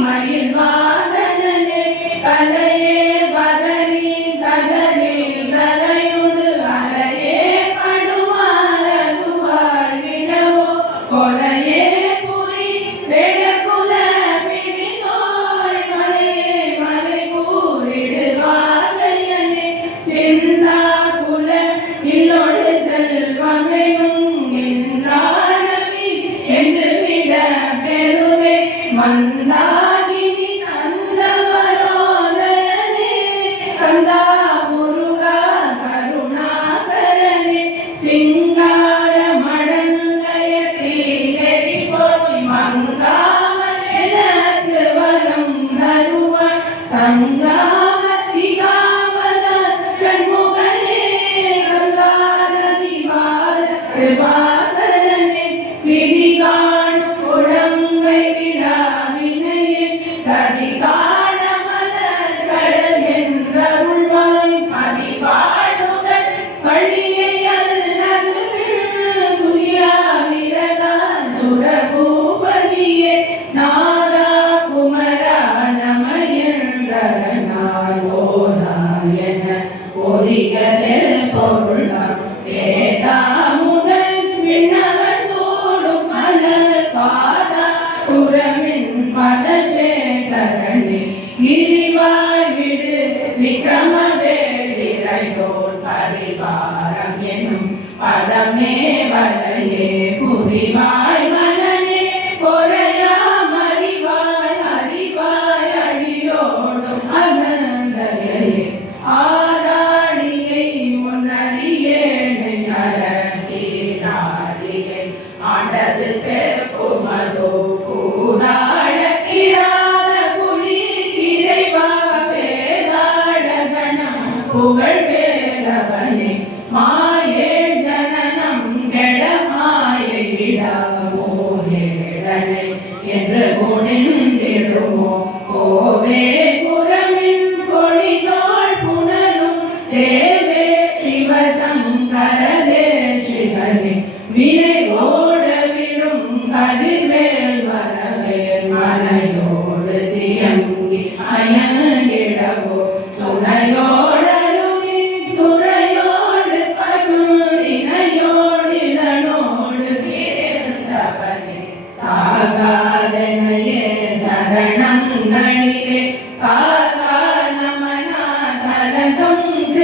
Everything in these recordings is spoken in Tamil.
மயில்வா Padre. പുകഴ്വേലവനെ മായേ ജനനം ജഡമായിടാമോ ജഡനെ என்று കുണിന്തിടുമോ കോവേ പുറമിൻ കൊടിതാൾ പുണരും ദേവേ ശിവശങ്കരനേ ശിവനെ. വിനയോടവിടും കലിമേൽ വരവേൽ മനയോട് തിയങ്കി അയങ്കിടവോ തുണയോ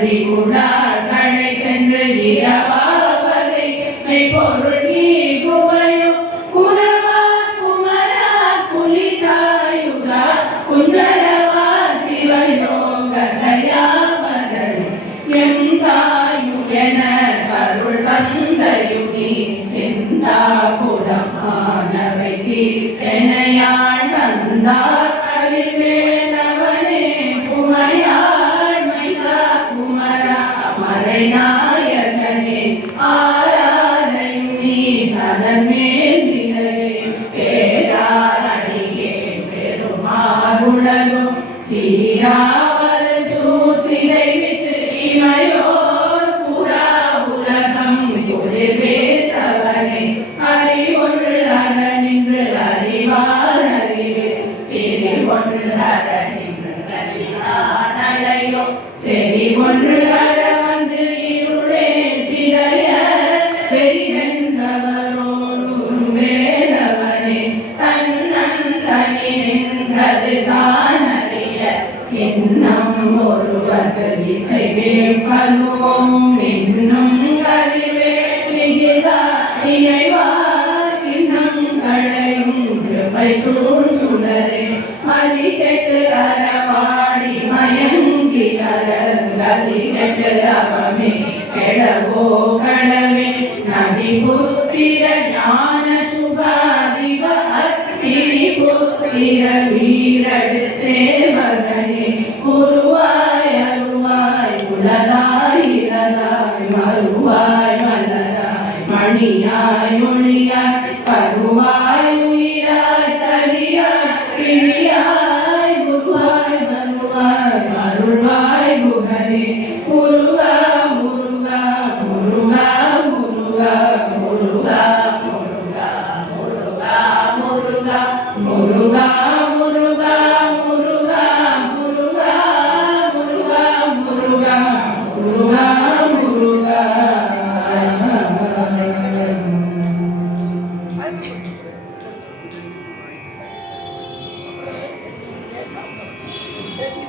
கருதி உணார் கடை சென்று இரவாவதை பொருட்கி குமையோ குரவா குமரா புலிசாயுகா குந்தரவா சிவயோகதயாவதன் எந்தாயு என அருள் தந்தையுகி சிந்தாபுரமானவை தீர்த்தனையாள் தந்தாய் ഹരിനായകനെ ആരാധനയും നീ തനമേ ദിനലേ പേരാരണിയെ പെരുമാറുണകും തീരാ வைசூர் சுடரே மதிகெட்டு அறவாடி மயங்கி கலிகெட்டு அவமே கெடவோ கடவே நதி புத்திர ஞான சுபாதிப அத்திரி புத்திர வீரடு சேவகனே குருவாயரு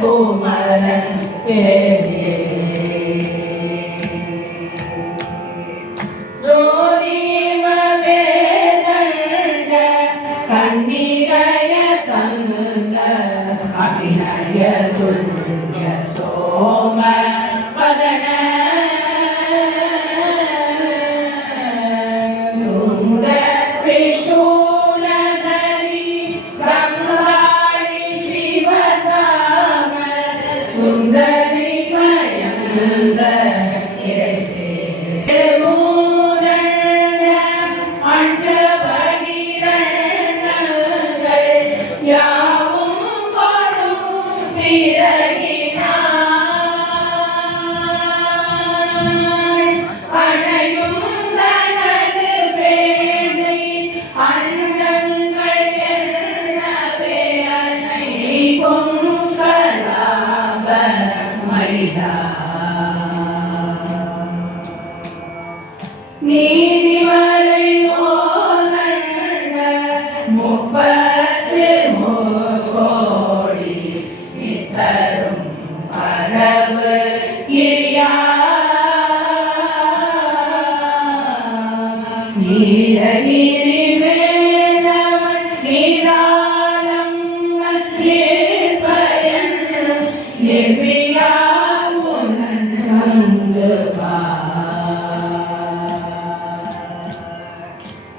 குமரன் கண்ணீரய தங்க அபிநய துல்லிய சோ